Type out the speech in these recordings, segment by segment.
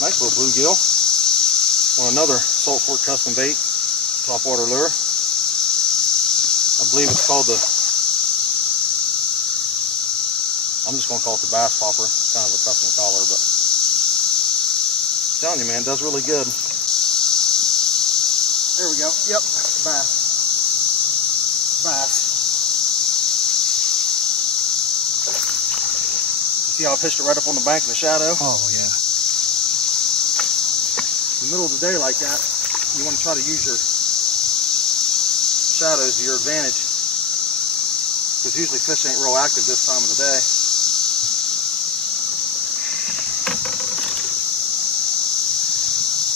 Nice little bluegill on another Salt Fork custom bait topwater lure. I believe it's called the, I'm just going to call it the bass popper. It's kind of a custom collar, but I'm telling you, man, it does really good. There we go. Yep, bass. Bass. You see how I pitched it right up on the bank in the shadow? Oh, yeah. In the middle of the day like that, you want to try to use your shadows to your advantage, because usually fish ain't real active this time of the day.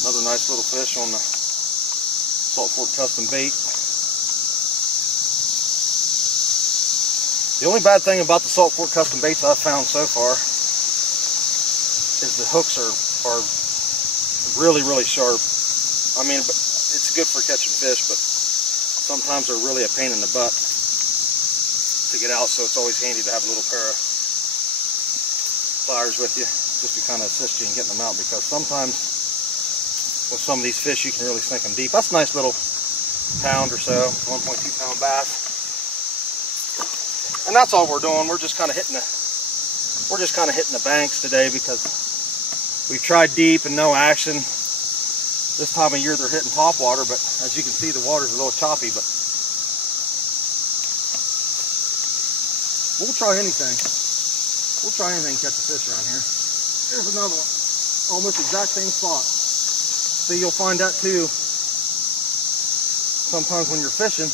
Another nice little fish on the Salt Fork custom bait. The only bad thing about the Salt Fork custom baits I've found so far is the hooks are really, really sharp. I mean, it's good for catching fish, but sometimes they're really a pain in the butt to get out, so it's always handy to have a little pair of pliers with you just to kind of assist you in getting them out, because sometimes with some of these fish you can really sink them deep. That's a nice little pound or so, 1.2 pound bass. And that's all we're doing. We're just kind of hitting the banks today, because we've tried deep and no action. This time of year they're hitting top water, but as you can see, the water's a little choppy, but we'll try anything. We'll try anything to catch a fish around here. Here's another one. Almost exact same spot. See, you'll find that too. Sometimes when you're fishing,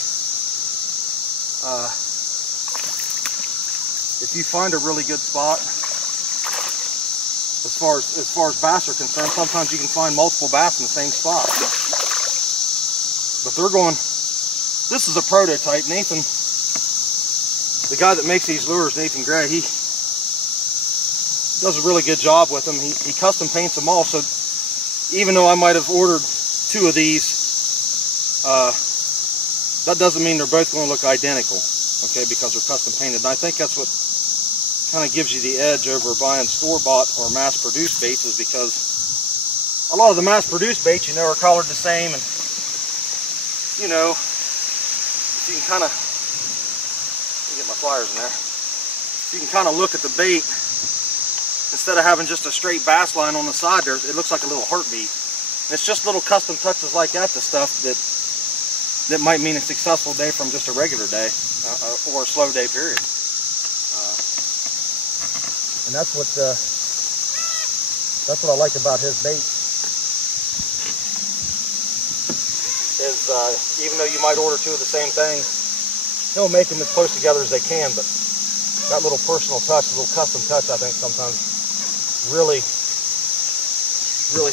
if you find a really good spot, as far as bass are concerned, sometimes you can find multiple bass in the same spot. But they're going, this is a prototype. Nathan, the guy that makes these lures, Nathan Gray, he does a really good job with them. He custom paints them all, so even though I might have ordered 2 of these, that doesn't mean they're both going to look identical, okay, because they're custom painted. And I think that's what kind of gives you the edge over buying store-bought or mass-produced baits, is because a lot of the mass-produced baits, you know, are colored the same, and you know, you can kind of, let me get my pliers in there, you can kind of look at the bait, instead of having just a straight bass line on the side there, it looks like a little heartbeat. And it's just little custom touches like that, the stuff that might mean a successful day from just a regular day, or a slow day period. And that's what I like about his bait. Is even though you might order 2 of the same thing, he'll make them as close together as they can. But that little personal touch, a little custom touch, I think sometimes really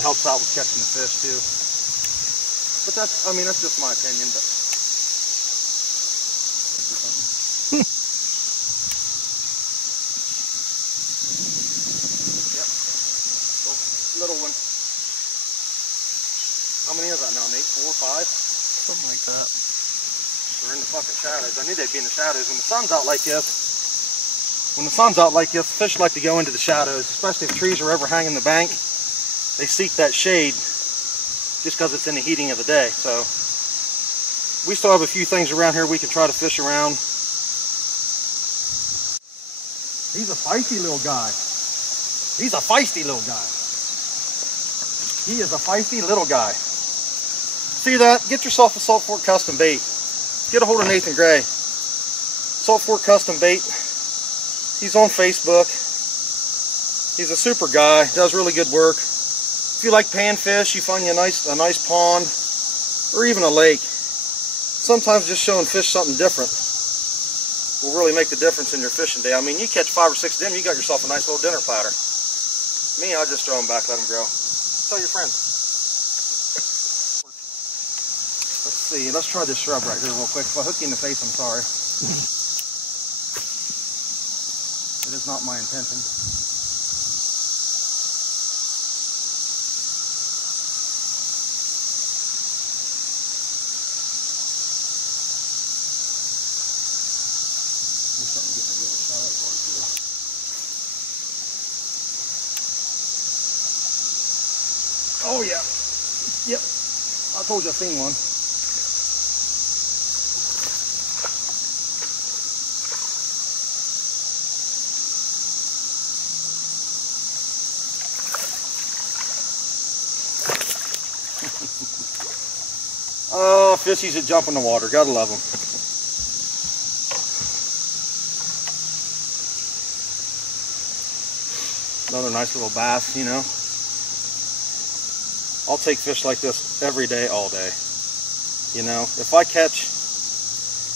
helps out with catching the fish too. But that's just my opinion. But little one. How many is that now, Nate? 4 or 5? Something like that. They're in the fucking shadows. I knew they'd be in the shadows. When the sun's out like this, fish like to go into the shadows, especially if trees are overhanging the bank. They seek that shade just because it's in the heating of the day. So we still have a few things around here we can try to fish around. He's a feisty little guy. He's a feisty little guy. He is a feisty little guy. See that? Get yourself a Salt Fork custom bait. Get a hold of Nathan Gray. Salt Fork custom bait. He's on Facebook. He's a super guy. Does really good work. If you like panfish, you find you a nice pond, or even a lake. Sometimes just showing fish something different will really make the difference in your fishing day. I mean, you catch 5 or 6 of them, you got yourself a nice little dinner platter. Me, I'll just throw them back, let them grow. Tell your friends. Let's see, let's try this shrub right here real quick. If I hook you in the face, I'm sorry. It is not my intention. There's something getting a real shot up for it too. Oh yeah. Yep. I told you I seen one. Oh, fishies that jump in the water. Gotta love them. Another nice little bass, you know. I'll take fish like this every day, all day. You know, if I catch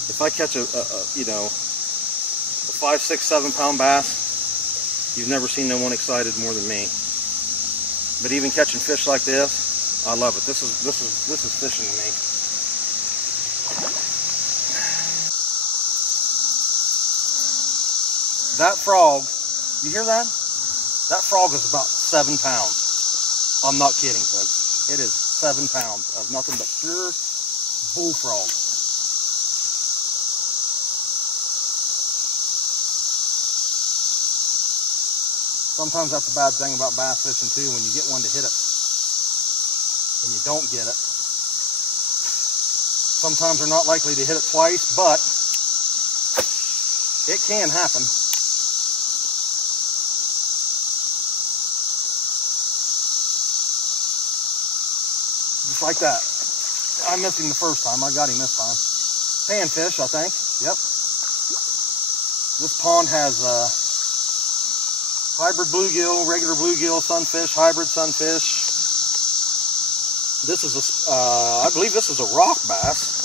a you know, a 5, 6, 7 pound bass, you've never seen no one excited more than me. But even catching fish like this, I love it. This is fishing to me. That frog, you hear that? That frog is about 7 pounds. I'm not kidding, folks. It is 7 pounds of nothing but pure bullfrog. Sometimes that's a bad thing about bass fishing too, when you get one to hit it and you don't get it. Sometimes they're not likely to hit it twice, but it can happen. Just like that. I missed him the first time. I got him this time. Panfish, I think. Yep. This pond has hybrid bluegill, regular bluegill, sunfish, hybrid sunfish. This is a, I believe this is a rock bass.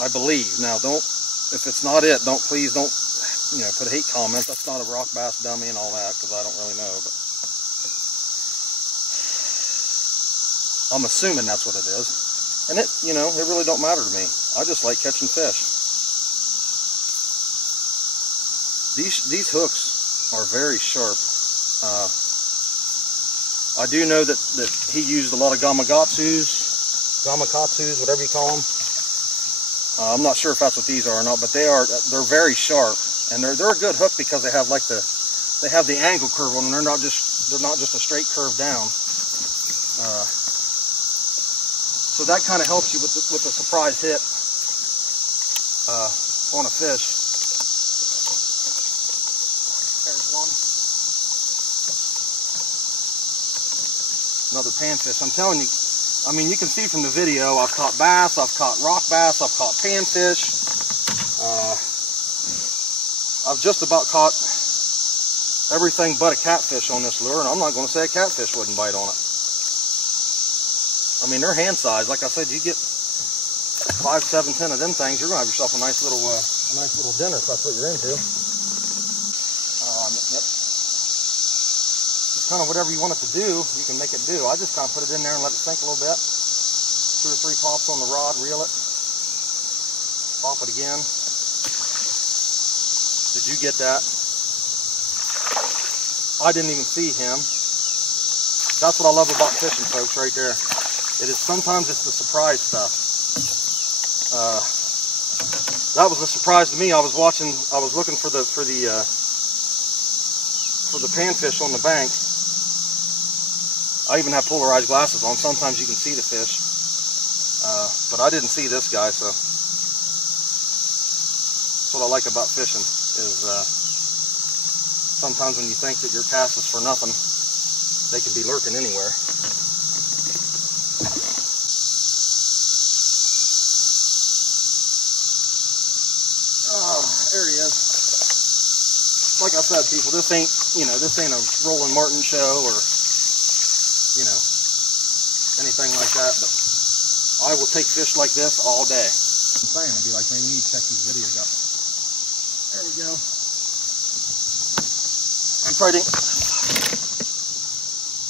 I believe. Now, if it's not it, please don't, you know, put a hate comment. That's not a rock bass dummy and all that, because I don't really know. But I'm assuming that's what it is. And it, you know, it really don't matter to me. I just like catching fish. These hooks are very sharp. I do know that he used a lot of gamakatsus, whatever you call them. I'm not sure if that's what these are or not, but they're very sharp, and they're a good hook because they have they have the angle curve on them. They're not just a straight curve down. So that kind of helps you with the surprise hit on a fish. There's one. Another panfish. I'm telling you, I mean, you can see from the video, I've caught bass, I've caught rock bass, I've caught panfish. I've just about caught everything but a catfish on this lure, and I'm not going to say a catfish wouldn't bite on it. I mean, they're hand size. Like I said, you get 5, 7, 10 of them things, you're going to have yourself a nice little dinner if that's what you're into. Yep. Kind of whatever you want it to do, you can make it do. I just kind of put it in there and let it sink a little bit. 2 or 3 pops on the rod, reel it. Pop it again. Did you get that? I didn't even see him. That's what I love about fishing, folks, right there. It is sometimes it's the surprise stuff. That was a surprise to me. I was looking for the panfish on the bank. I even have polarized glasses on. Sometimes you can see the fish. But I didn't see this guy, so that's what I like about fishing is sometimes when you think that your cast is for nothing, they can be lurking anywhere. Oh, there he is. Like I said, people, this ain't a Roland Martin show or, you know, anything like that, but I will take fish like this all day. I'm saying, I'd be like, man, you need to check these videos out. There we go. You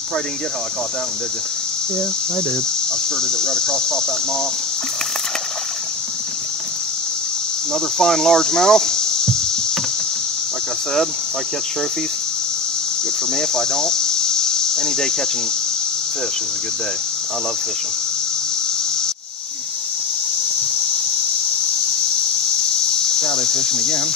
probably didn't get how I caught that one, did you? Yeah, I did. I skirted it right across top that moss. Another fine largemouth. Like I said, if I catch trophies, good for me. If I don't, any day catching fish is a good day. I love fishing. Shadow fishing again.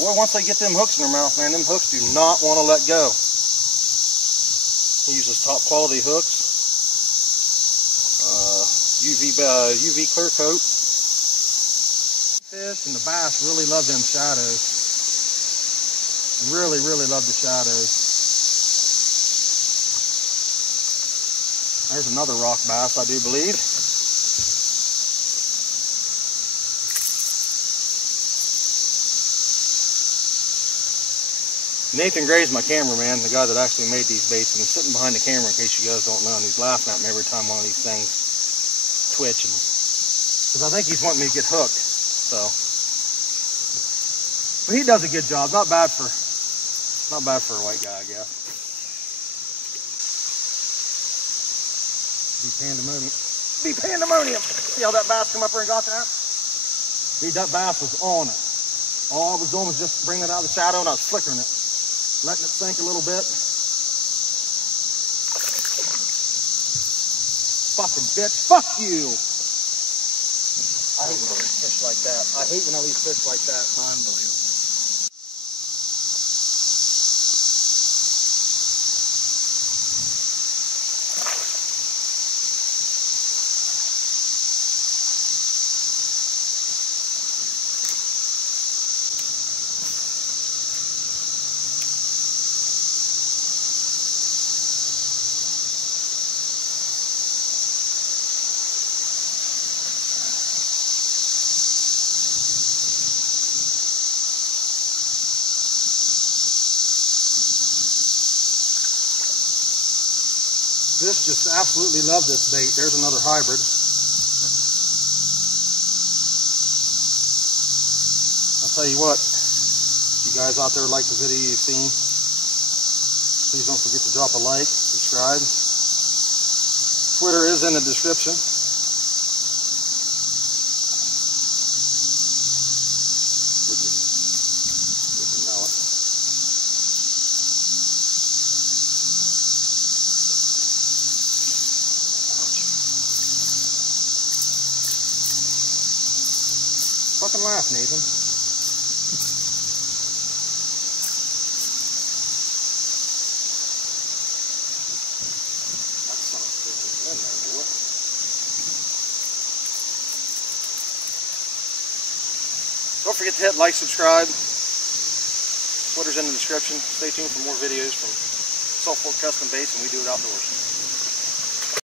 Boy, once they get them hooks in their mouth, man, them hooks do not want to let go. He uses top quality hooks. UV clear coat. Fish and the bass really love them shadows. Really, really love the shadows. There's another rock bass, I do believe. Nathan Gray's my cameraman, the guy that actually made these baits, and he's sitting behind the camera in case you guys don't know, and he's laughing at me every time one of these things twitch, because I think he's wanting me to get hooked. So, but he does a good job. Not bad for a white guy, I guess. Be pandemonium. Be pandemonium. See how that bass come up here and got that? See, that bass was on it. All I was doing was just bringing it out of the shadow, and I was flickering it, letting it sink a little bit. Fucking bitch, fuck you. I hate when I leave fish like that. I hate when I leave fish like that. Unbelievable. Fish just absolutely love this bait. There's another hybrid. I'll tell you what, if you guys out there like the video you've seen, please don't forget to drop a like, subscribe. Twitter is in the description. Fucking laugh, Nathan. That son of a bitch is in there, boy. Don't forget to hit like, subscribe. Twitter's in the description. Stay tuned for more videos from Salt Fork Custom Baits, and we do it outdoors.